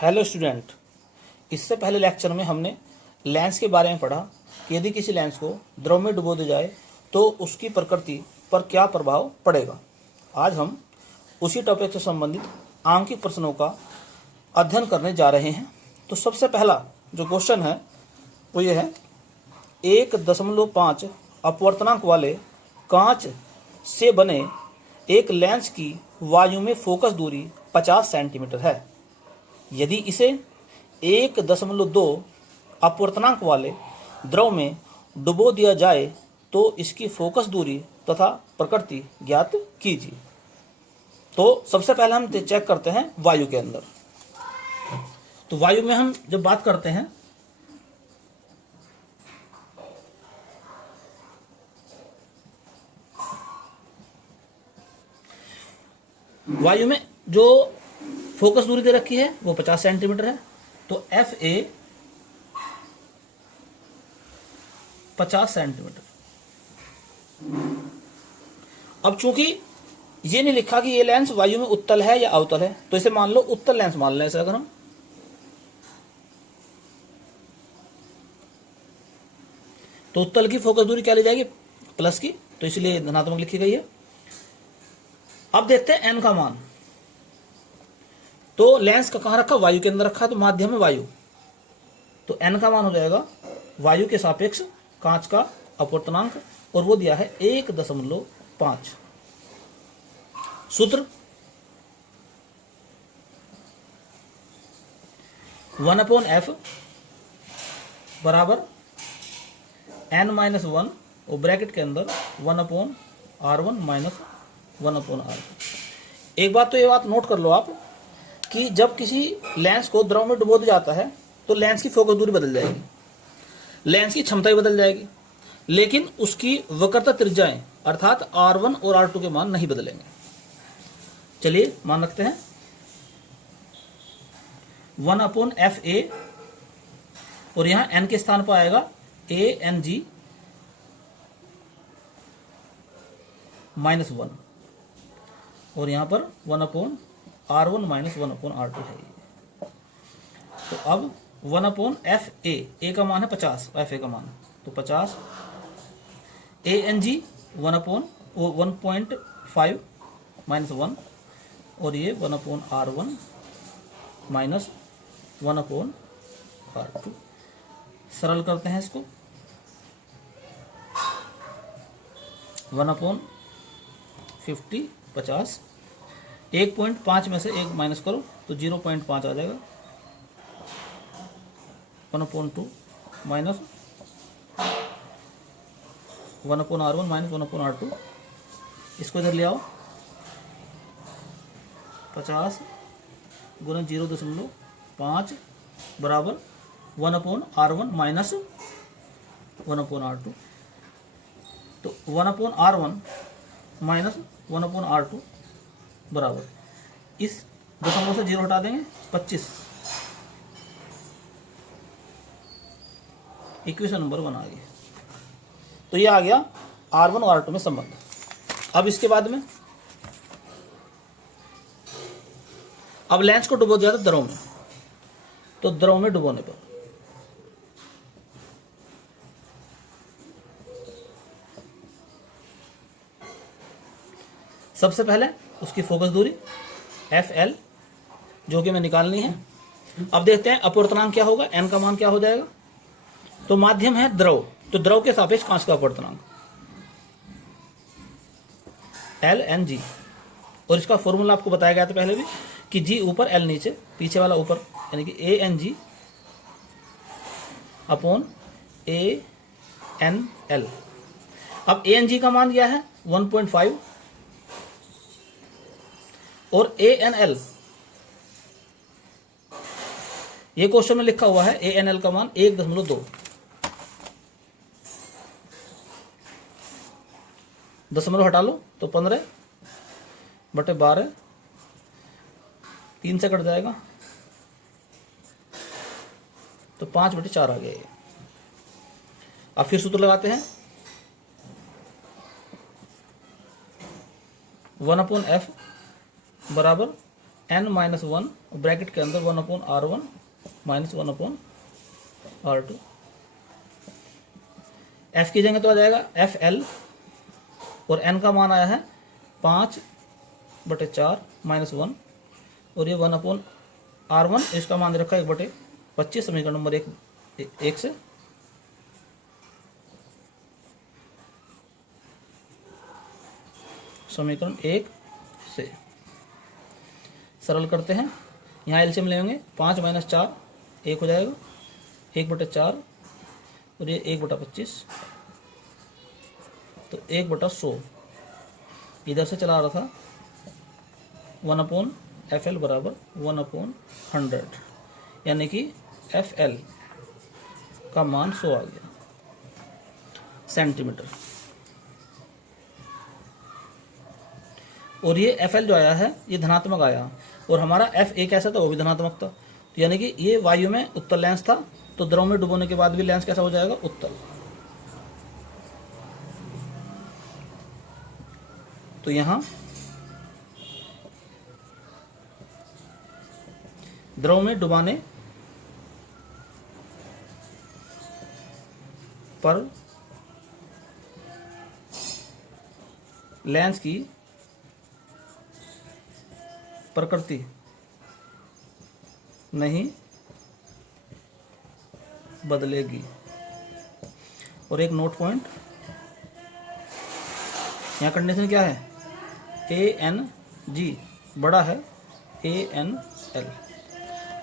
Hello student, इससे पहले lecture में हमने लेंस के बारे में पढ़ा कि यदि किसी लेंस को द्रव में डुबो दिया जाए तो उसकी प्रकृति पर क्या प्रभाव पड़ेगा। आज हम उसी टॉपिक से संबंधित आंकिक प्रश्नों का अध्ययन करने जा रहे हैं। तो सबसे पहला जो क्वेश्चन है वो ये है, 1.5 अपवर्तनांक वाले कांच से बने एक लेंस की वायु में फोकस दूरी 50 सेंटीमीटर है। यदि इसे 1.2 अपवर्तनांक वाले द्रव में डुबो दिया जाए तो इसकी फोकस दूरी तथा प्रकृति ज्ञात कीजिए। तो सबसे पहले हम चेक करते हैं वायु के अंदर। तो वायु में हम जब बात करते हैं वायु में जो फोकस दूरी दे रखी है वो 50 सेंटीमीटर है। तो एफ ए 50 सेंटीमीटर। अब चूंकि ये नहीं लिखा कि ये लेंस वायु में उत्तल है या अवतल है, तो इसे मान लो उत्तल लेंस मान लें। अगर हम तो उत्तल की फोकस दूरी क्या ली जाएगी, प्लस की, तो इसलिए धनात्मक लिखी गई है। अब देखते हैं एन का मान। तो लेंस का कहां रखा, वायु के अंदर रखा, तो माध्यम में वायु, तो एन का मान हो जाएगा वायु के सापेक्ष कांच का अपवर्तनांक, और वो दिया है 1.5। सूत्र 1/f बराबर n-1 और ब्रैकेट के अंदर 1/r1 माइनस 1/r2। एक बात तो ये बात नोट कर लो आप कि जब किसी लेंस को द्रव में डुबो दिया जाता है तो लेंस की फोकस दूरी बदल जाएगी, लेंस की क्षमता भी बदल जाएगी, लेकिन उसकी वक्रता त्रिज्याएं अर्थात R1 और R2 के मान नहीं बदलेंगे। चलिए मान रखते हैं 1/FA, और यहां n के स्थान पर आएगा ANG -1, और यहां पर 1/R1 माइनस 1/R2 है। तो अब 1/FA, ए का मान है 50, FA का मान तो 50, ANG 1/1.5 माइनस 1, और ये 1/R1 माइनस 1/R2। सरल करते हैं इसको, 1/50 50, 1.5 में से 1 माइनस करो तो 0.5 आ जाएगा, 1/2 माइनस 1/R1 माइनस 1/R2। इसको इधर ले आओ, 50 गुना 0.5 बराबर 1/R1 माइनस 1/R2। तो 1/R1 माइनस 1/R2 बराबर, इस दशमलव से 0 हटा देंगे 25, इक्वेशन नंबर 1 आ गया। तो ये आ गया R1 और R2 में संबंध। अब इसके बाद में अब लेंस को डुबो दिया था द्रव में, तो द्रव में डुबोने पर सबसे पहले उसकी फोकस दूरी FL जो कि मैं निकालनी है। अब देखते हैं अपवर्तनांक क्या होगा, n का मान क्या हो जाएगा। तो माध्यम है द्रव, तो द्रव के सापेक्ष कांच का अपवर्तनांक LNG, और इसका फॉर्मूला आपको बताया गया था पहले भी कि G ऊपर L नीचे, पीछे वाला ऊपर, यानी कि ANG अपॉन ANL। अब ANG का मान क्या है 1.5, और ANL ये क्वेश्चन में लिखा हुआ है ANL का मान 1.2, दशमलव हटा लो तो 15/12, 3 से कट जाएगा तो 5/4 आ गया ये। अब फिर सूत्र लगाते हैं, 1/f बराबर n माइनस वन, ब्रैकेट के अंदर 1/r1 माइनस 1/r2। f की जगह तो आ जाएगा fl, और n का मान आया है 5/4 माइनस 1, और ये 1/r1, इसका मान रखा है 1/25, समीकरण नंबर एक से। समीकरण 1 से सरल करते हैं। यहाँ एलसीएम लेंगे, 5 माइनस 4 1 हो जाएगा, 1/4, और ये 1/25, तो 1/100 इधर से चला आ रहा था। 1/FL बराबर 1/100, यानी कि FL का मान 100 आ गया सेंटीमीटर। और ये FL जो आया है ये धनात्मक आया, और हमारा FA कैसा था, वो भी धनात्मक था। तो यानी कि ये वायु में उत्तल लेंस था, तो द्रव में डुबोने के बाद भी लेंस कैसा हो जाएगा, उत्तल। तो यहां द्रव में डुबाने पर लेंस की प्रकृति नहीं बदलेगी। और एक नोट पॉइंट, यहाँ कंडीशन क्या है, ANG बड़ा है ANL।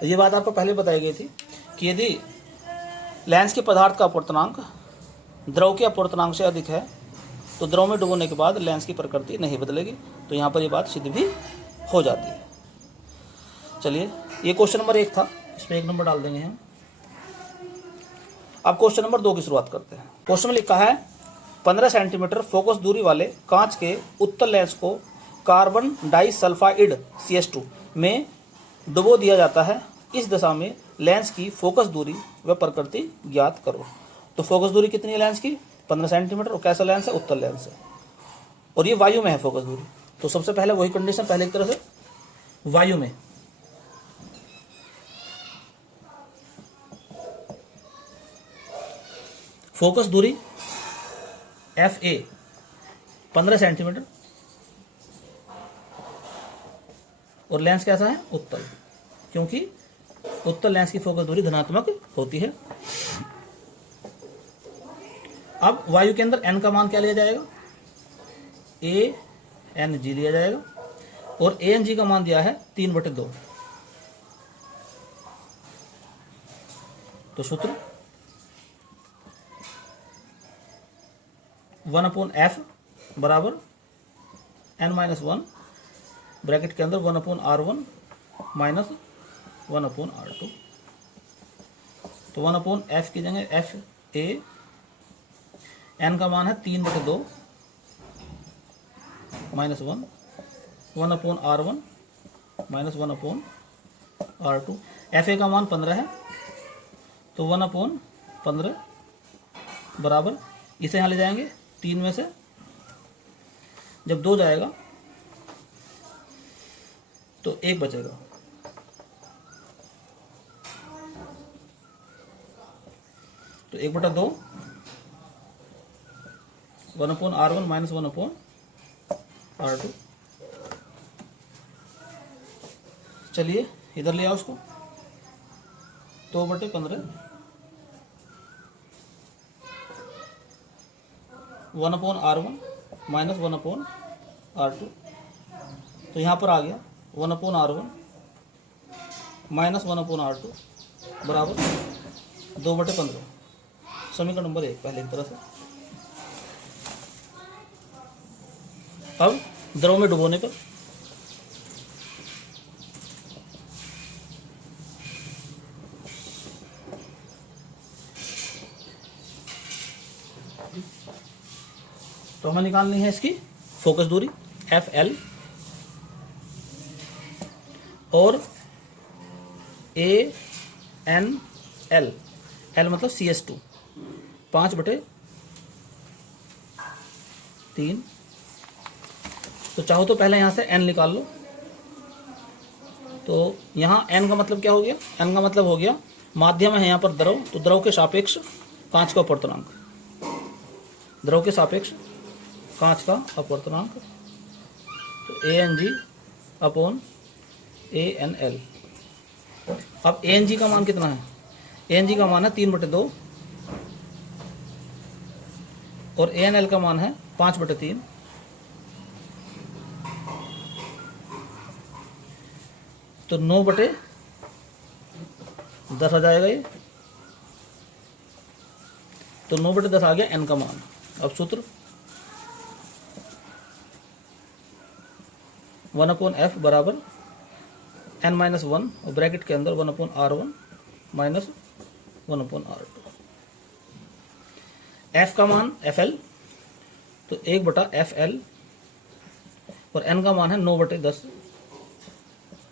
ये बात आपको पहले बताई गई थी कि यदि लेंस के पदार्थ का अपवर्तनांक द्रव के अपवर्तनांक से अधिक है तो द्रव में डुबोने के बाद लेंस की प्रकृति नहीं बदलेगी। तो यहाँ पर ये बात सिद्ध भी हो जाती है। चलिए, ये क्वेश्चन नंबर 1 था, इसमें 1 नंबर डाल देंगे हम। अब क्वेश्चन नंबर 2 की शुरुआत करते हैं। क्वेश्चन में लिखा है 15 सेंटीमीटर फोकस दूरी वाले कांच के उत्तल लेंस को कार्बन डाइसल्फाइड CH2 में डुबो दिया जाता है। इस दशा में लेंस की फोकस दूरी व प्रकृति ज्ञात करो। तो फोकस दूरी कितनी है लेंस की, 15 सेंटीमीटर, और कैसा लेंस है, उत्तल लेंस है, और ये वायु में है फोकस दूरी। तो सबसे पहले वही कंडीशन, पहले एक तरह से वायु में फोकस दूरी FA 15 सेंटीमीटर, और लेंस कैसा है, उत्तल, क्योंकि उत्तल लेंस की फोकस दूरी धनात्मक होती है। अब वायु के अंदर n का मान क्या लिया जाएगा, ANG लिया जाएगा, और ANG का मान दिया है 3/2। तो सूत्र 1/F बराबर n-1, ब्रैकेट के अंदर 1/R1 माइनस 1/R2। तो 1/F की जगह FA, n का मान है 3/2 minus 1, 1/R1 minus 1/R2। FA का मान 15 है, तो 1/15 बराबर, इसे यहाँ ले जाएंगे 3 में से, जब 2 जाएगा तो 1 बचेगा। तो 1/2 1/R1 माइनस 1/R2। चलिए इधर ले आओ उसको, 2/15 1/R1 माइनस 1/R2। तो यहाँ पर आ गया 1/R1 माइनस 1/R2 बराबर 2/15। समीकरण नंबर 1 पहले एक तरह से। अब द्रव में डुबोने पर तो हमें निकालनी है इसकी फोकस दूरी FL, और ANL, L मतलब CH2 5/3। तो चाहो तो पहले यहाँ से n निकाल लो, तो यहाँ n का मतलब क्या हो गया, n का मतलब हो गया माध्यम है यहाँ पर द्रव, तो द्रव के सापेक्ष कांच का अपवर्तनांक, द्रव के सापेक्ष कांच का अपवर्तनांक, तो ANG अपॉन ANL। अब ANG का मान कितना है, ANG का मान है 3/2 और ANL का मान है 5/3। तो 9/10 आ जाएगा ये, तो 9/10 आ गया n का मान। अब सूत्र 1/f बराबर n-1 और ब्रैकेट के अंदर 1/r1 माइनस 1/r2। f का मान FL, तो 1/FL और n का मान है 9/10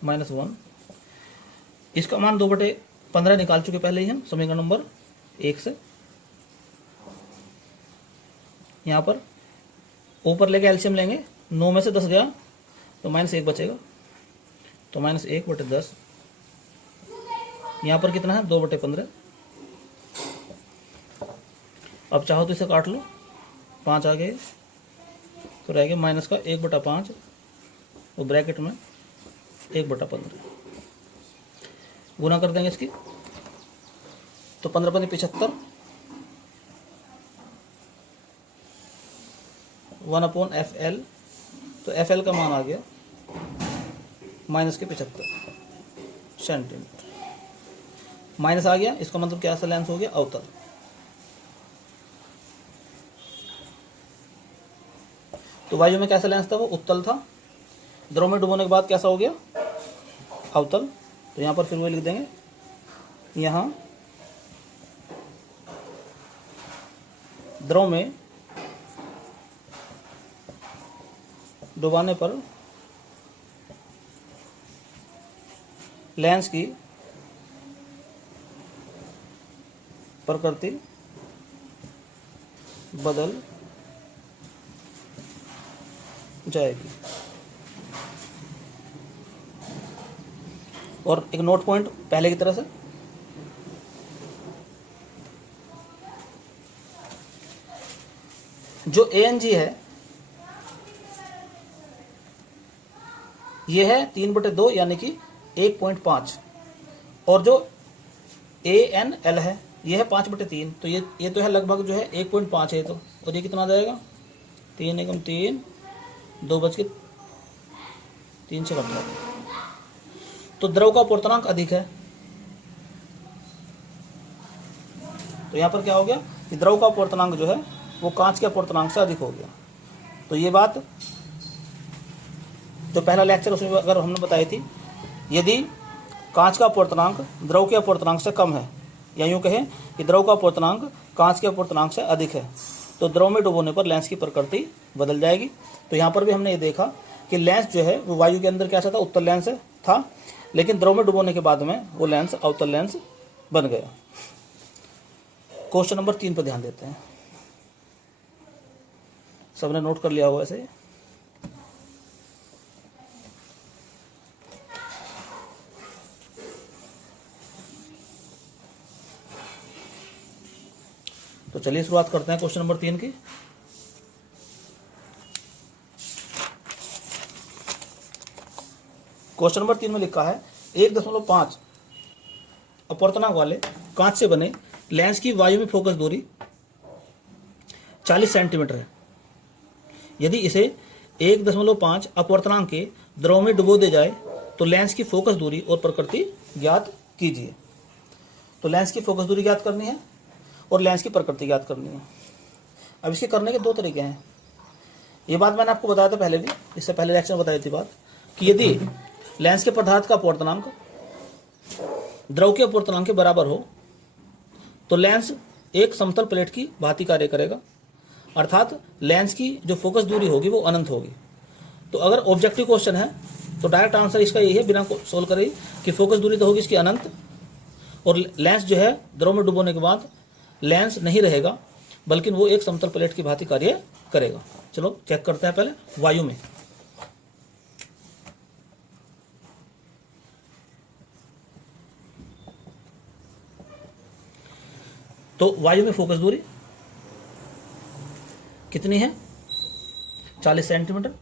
माइनस 1। इसका मान 2/15 निकाल चुके पहले ही हम समीकरण नंबर 1 से। यहाँ पर ऊपर लेके एलसीएम लेंगे, 9 में से 10 गया तो -1 बचेगा, तो -1/10। यहाँ पर कितना है 2/15। अब चाहो तो इसे काट लो, 5 आ गए, तो रह गया माइनस का 1/5 और ब्रैकेट में 1/15। गुना कर देंगे इसकी, तो 15×75 1/FL, तो FL का मान आ गया -75 सेंटीमीटर। माइनस आ गया, इसका मतलब क्या सा लेंस हो गया, अवतल। तो वायु में कैसा लेंस था, वो उत्तल था। द्रव में डुबोने के बाद कैसा हो गया, अवतल। तो यहाँ पर फिर वो लिख देंगे, यहाँ द्रव में डुबाने पर लेंस की प्रकृति बदल जाएगी। और एक नोट पॉइंट पहले की तरह से, जो ANG है ये है 3/2 यानी कि 1.5, और जो ANL है ये है 5/3, तो ये तो है लगभग जो है 1.5 है, तो और ये कितना आ जाएगा 3 एकम 3, 2 बज के 3 से कट जाएगा। तो द्रव का अपवर्तनांक अधिक है, तो यहाँ पर क्या हो गया कि द्रव का अपवर्तनांक जो है वो कांच के अपवर्तनांक से अधिक हो गया। तो ये बात जो पहला लेक्चर उसमें अगर हमने बताई थी, यदि कांच का अपवर्तनांक द्रव के अपवर्तनांक से कम है, या यूँ कहें कि द्रव का अपवर्तनांक कांच के अपवर्तनांक से अधिक है, तो द्रव में डुबोने पर लेंस की प्रकृति बदल जाएगी। तो यहाँ पर भी हमने ये देखा कि लेंस जो है वो वायु के अंदर कैसा था, उत्तल लेंस था, लेकिन द्रव में डुबोने के बाद में वो लेंस अवतल लेंस बन गया। क्वेश्चन नंबर 3 पर ध्यान देते हैं। सबने नोट कर लिया होगा ऐसे। तो चलिए शुरुआत करते हैं क्वेश्चन नंबर 3 की। क्वेश्चन नंबर 3 में लिखा है 1.5 अपवर्तनांक वाले कांच से बने लेंस की वायु में फोकस दूरी 40 सेंटीमीटर है। यदि इसे 1.5 अपवर्तनांक के द्रव में डुबो दे जाए तो लेंस की फोकस दूरी और प्रकृति ज्ञात कीजिए। तो लेंस की फोकस दूरी ज्ञात करनी है और लेंस की प्रकृति ज्ञात करनी है। अब इसके करने के 2 तरीके हैं। ये बात मैंने आपको बताया था पहले भी, इससे पहले लेक्चर में बताई थी बात, कि यदि लेंस के पदार्थ का अपवर्तनांक द्रव के अपवर्तनांक के बराबर हो तो लेंस एक समतल प्लेट की भांति कार्य करेगा, अर्थात लेंस की जो फोकस दूरी होगी वो अनंत होगी। तो अगर ऑब्जेक्टिव क्वेश्चन है तो डायरेक्ट आंसर इसका यही है, बिना सोल्व करे, कि फोकस दूरी तो होगी इसकी अनंत, और लेंस जो है द्रव में डुबोने के बाद लेंस नहीं रहेगा, बल्कि वो एक समतल प्लेट की भांति कार्य करेगा। चलो चेक करते हैं पहले वायु में। तो वायु में फोकस दूरी कितनी है? 40 सेंटीमीटर।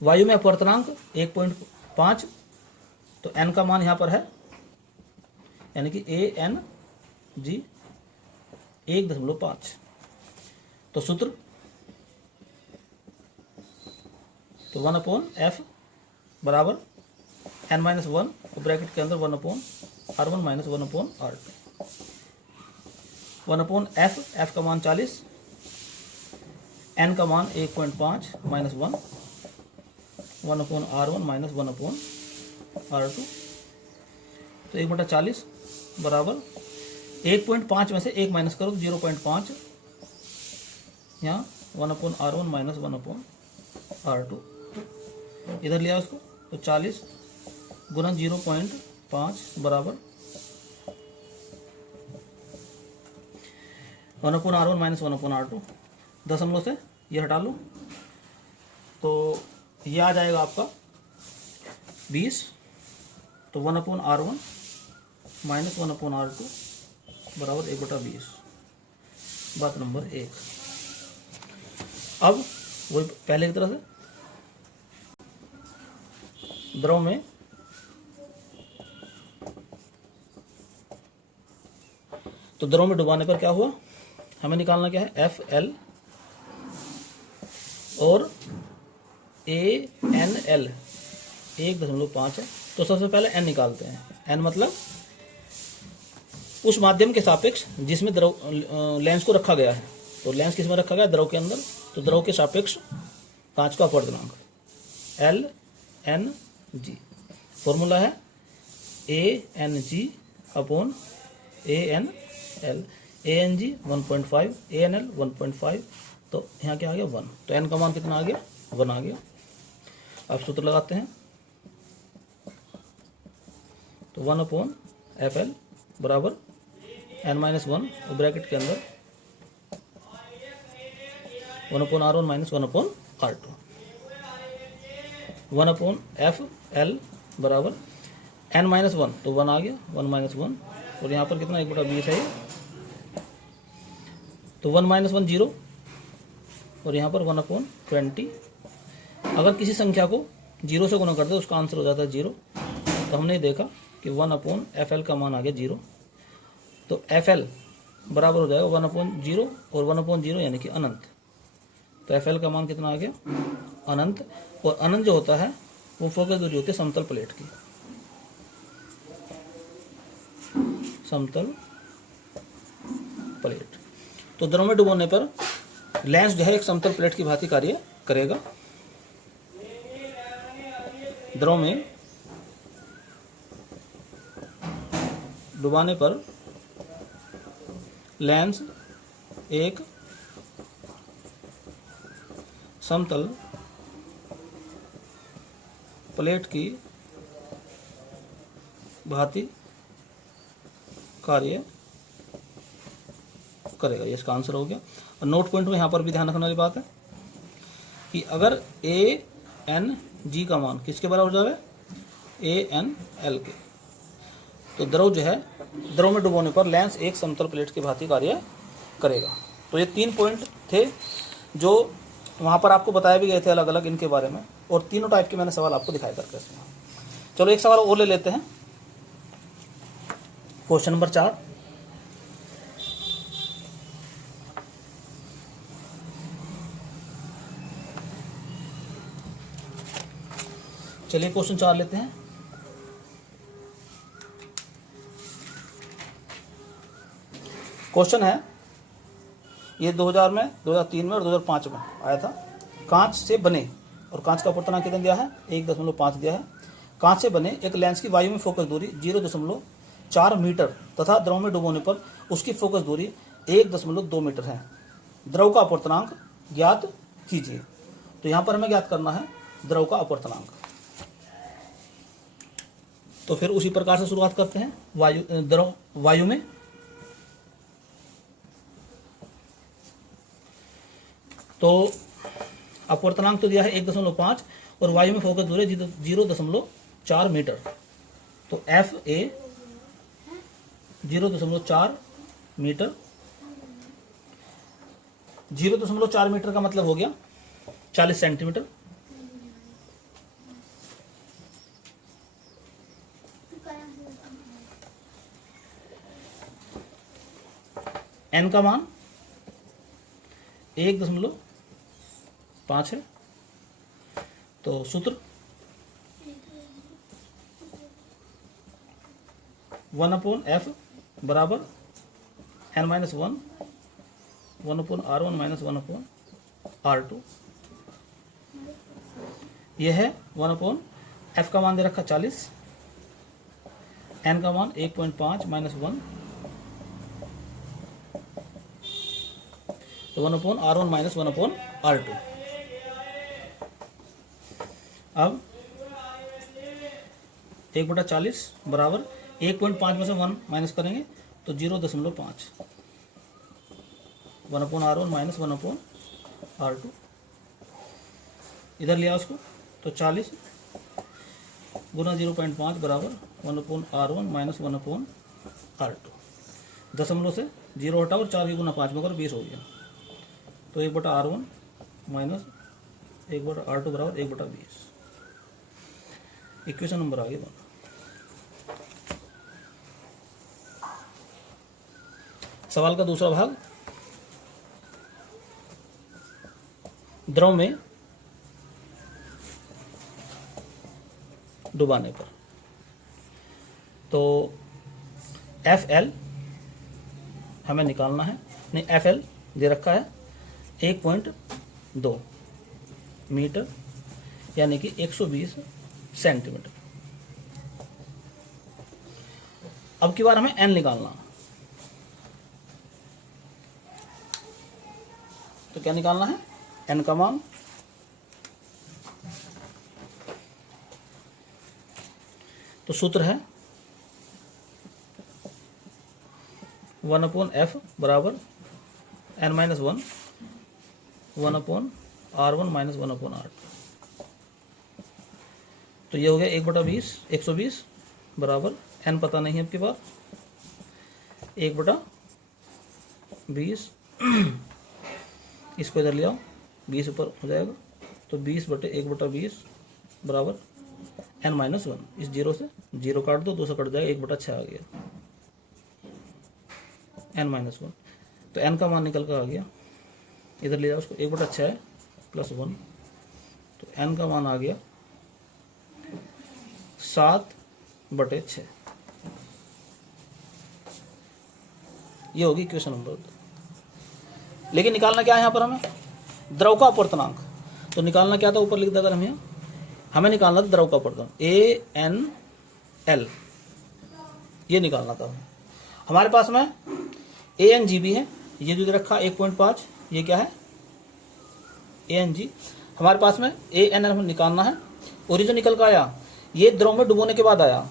वायु में अपवर्तनांक 1.5, तो n का मान यहां पर है, यानी कि ANG 1.5। तो सूत्र तो 1/f बराबर n-1, ब्रैकेट के अंदर 1/r1 minus 1/r2। 1/f, f का मान 40, n का मान 1.5 माइनस 1, 1/r1 माइनस 1/r2। तो 1/40 बराबर 1.5 में से 1 माइनस करो तो 0.5, यहाँ 1/r1 माइनस 1/r2, इधर लिया उसको तो 40 गुना 0.5 बराबर 1/r1 माइनस 1/r2। दशमलव से ये हटा लो तो ये आ जाएगा आपका 20। तो 1/r1 माइनस 1/r2 बराबर 1/20। बात नंबर 1। अब वही पहले की तरह से द्रव में तो द्रव में डुबाने पर क्या हुआ, हमें निकालना क्या है, FL और ANL 1.5 है। तो सबसे पहले n निकालते हैं। n मतलब उस माध्यम के सापेक्ष जिसमें द्रव लेंस को रखा गया है। तो लेंस किस में रखा गया, द्रव के अंदर। तो द्रव के सापेक्ष कांच का अपवर्तनांक LNG। फॉर्मूला है ANG upon ANL। ANG 1.5, ANL 1.5, तो यहाँ क्या आ गया 1। तो n का मान कितना आ गया, 1 आ गया। अब सूत्र लगाते हैं। तो 1/FL बराबर n-1, ब्रैकेट के अंदर 1/r1 माइनस 1/r2। 1/FL बराबर n-1, तो 1 आ गया, 1-1, और यहाँ पर कितना 1/20 है ये। तो 1-1 0, और यहाँ पर 1/20। अगर किसी संख्या को 0 से गुणा करते तो उसका आंसर हो जाता है 0। तो हमने देखा कि 1/FL का मान आ गया 0। तो FL बराबर हो जाएगा 1/0 और 1/0 यानी कि अनंत। तो FL का मान कितना आ गया, अनंत। और अनंत जो होता है वो फोकस दूरी होती है समतल प्लेट की। समतल प्लेट। तो द्रव में डुबोने पर लेंस जो है एक समतल प्लेट की भांति कार्य करेगा। द्रव में डुबाने पर लेंस एक समतल प्लेट की भांति कार्य करेगा। ये इसका आंसर हो गया। और नोट पॉइंट में यहाँ पर भी ध्यान रखने वाली बात है कि अगर ANG का मान किसके बराबर हो जाए, ANL के, तो द्रव जो है, द्रव में डुबोने पर लेंस एक समतल प्लेट की भांति कार्य करेगा। तो ये 3 पॉइंट थे जो वहाँ पर आपको बताए भी गए थे अलग अलग इनके बारे में, और तीनों टाइप के मैंने सवाल आपको दिखाया करके इसमें। चलो एक सवाल और ले लेते हैं। Question number 4। चलिए क्वेश्चन 4 लेते हैं। क्वेश्चन है ये 2000 में, 2003 में और 2005 में आया था। कांच से बने, और कांच का अपवर्तनांक कितना दिया है, 1.5 दिया है। कांच से बने एक लेंस की वायु में फोकस दूरी 0.4 मीटर तथा द्रव में डुबोने पर उसकी फोकस दूरी 1.2 मीटर है। द्रव का अपवर्तनांक ज्ञात कीजिए। तो यहाँ पर हमें ज्ञात करना है द्रव का अपवर्तनांक। तो फिर उसी प्रकार से शुरुआत करते हैं। वायु में तो अपवर्तनांक तो दिया है 1.5 और वायु में फोकस दूरी 0.4 मीटर। तो FA 0.4 मीटर। 0.4 मीटर का मतलब हो गया 40 सेंटीमीटर। n का मान 1.5 है। तो सूत्र 1/f बराबर n-1 1/r1 1/r2। यह है 1/f का मान दे रखा 40, n का मान 1.5 -1, तो 1/r1 1/r2। अब 1/40 बराबर 1.5 में से 1 माइनस करेंगे तो 0.5, 1/r1 1/r2। इधर लिया उसको तो 40 गुना 0.5 बराबर 1/r1 1/r2। दशमलव से 0 हटा और 4 की गुना 5 में करो 20 हो गया। तो 1/r1 माइनस 1/r2 बराबर 1/20। इक्वेशन नंबर आ गया दोनों। सवाल का दूसरा भाग, द्रव में डुबाने पर। तो FL हमें निकालना है, नहीं FL दे रखा है 1.2 मीटर यानी कि 120 सेंटीमीटर। अब की बार हमें N निकालना। तो क्या निकालना है? N का मान तो सूत्र है 1/f बराबर n-1 1/r1 1/r2। तो ये हो गया 1/20 120 बराबर n पता नहीं है अब की बार 1/20। इसको इधर ले आओ, 20 ऊपर हो जाएगा तो 20/1/20 बराबर n-1। इस 0 से 0 काट दो, 2 से कट जाएगा, 1/6 आ गया n-1। तो n का मान निकल कर आ गया, इधर ले जाओ उसको, 1/6 है प्लस 1, तो n का मान आ गया 7/6। ये होगी इक्वेशन नंबर 2। लेकिन निकालना क्या है यहाँ पर हमें? द्रव का अपवर्तनांक। तो निकालना क्या था, ऊपर लिख देगा हमें निकालना था द्रव का अपवर्तनांक ANL, ये निकालना था हमारे पास में। ANG भी है, ये जो दे रखा 1.5, ये क्या है ANG। हमारे पास में ANL हमें निकालना है, और ये जो निकल कर आया ये द्रव में डुबोने के बाद आया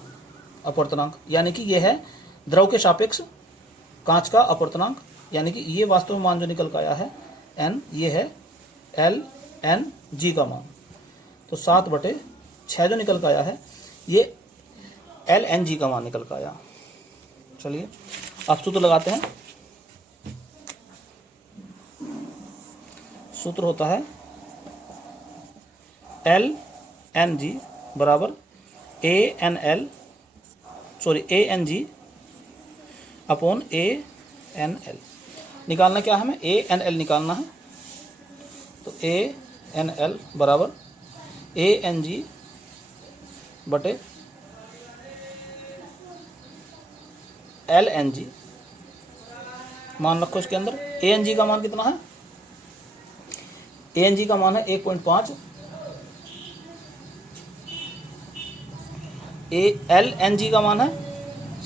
अपवर्तनांक, यानी कि ये है द्रव के सापेक्ष कांच का अपवर्तनांक, यानी कि ये वास्तव में मान जो निकल कर आया है N, ये है LNG का मान। तो 7/6 जो निकल कर आया है ये LNG का मान निकल कर आया। चलिए अब सूत्र लगाते हैं। सूत्र होता है LNG बराबर ANG अपॉन ANL। निकालना क्या है हमें? ANL निकालना है। तो ANL बराबर ANG बटे LNG। मान रखो इसके अंदर ANG का मान कितना है? ANG का मान है 1.5, LNG का मान है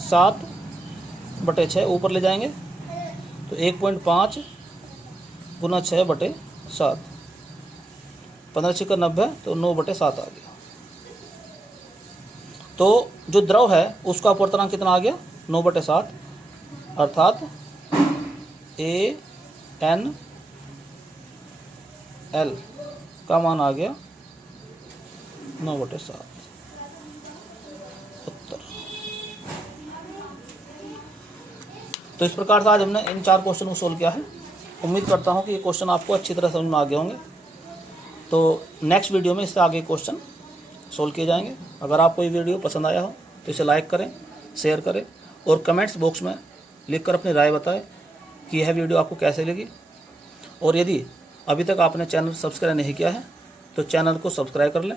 7/6, ऊपर ले जाएंगे तो 1.5 गुना 6/7, 15×6 = 90, तो 9/7 आ गया। तो जो द्रव है उसका अपवर्तनांक कितना आ गया? 9/7, अर्थात ANL का मान आ गया 9/7 उत्तर। तो इस प्रकार से आज हमने इन 4 क्वेश्चन को सोल्व किया है। उम्मीद करता हूँ कि ये क्वेश्चन आपको अच्छी तरह समझ में आ गए होंगे। तो नेक्स्ट वीडियो में इससे आगे क्वेश्चन सोल्व किए जाएंगे। अगर आपको ये वीडियो पसंद आया हो तो इसे लाइक करें, शेयर करें और कमेंट्स बॉक्स में लिखकर अपनी राय बताएं कि यह वीडियो आपको कैसे लगी। और यदि अभी तक आपने चैनल सब्सक्राइब नहीं किया है तो चैनल को सब्सक्राइब कर लें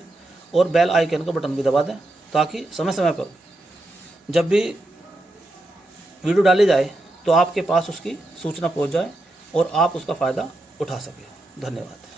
और बेल आइकन का बटन भी दबा दें, ताकि समय समय पर जब भी वीडियो डाली जाए तो आपके पास उसकी सूचना पहुंच जाए और आप उसका फ़ायदा उठा सकें। धन्यवाद।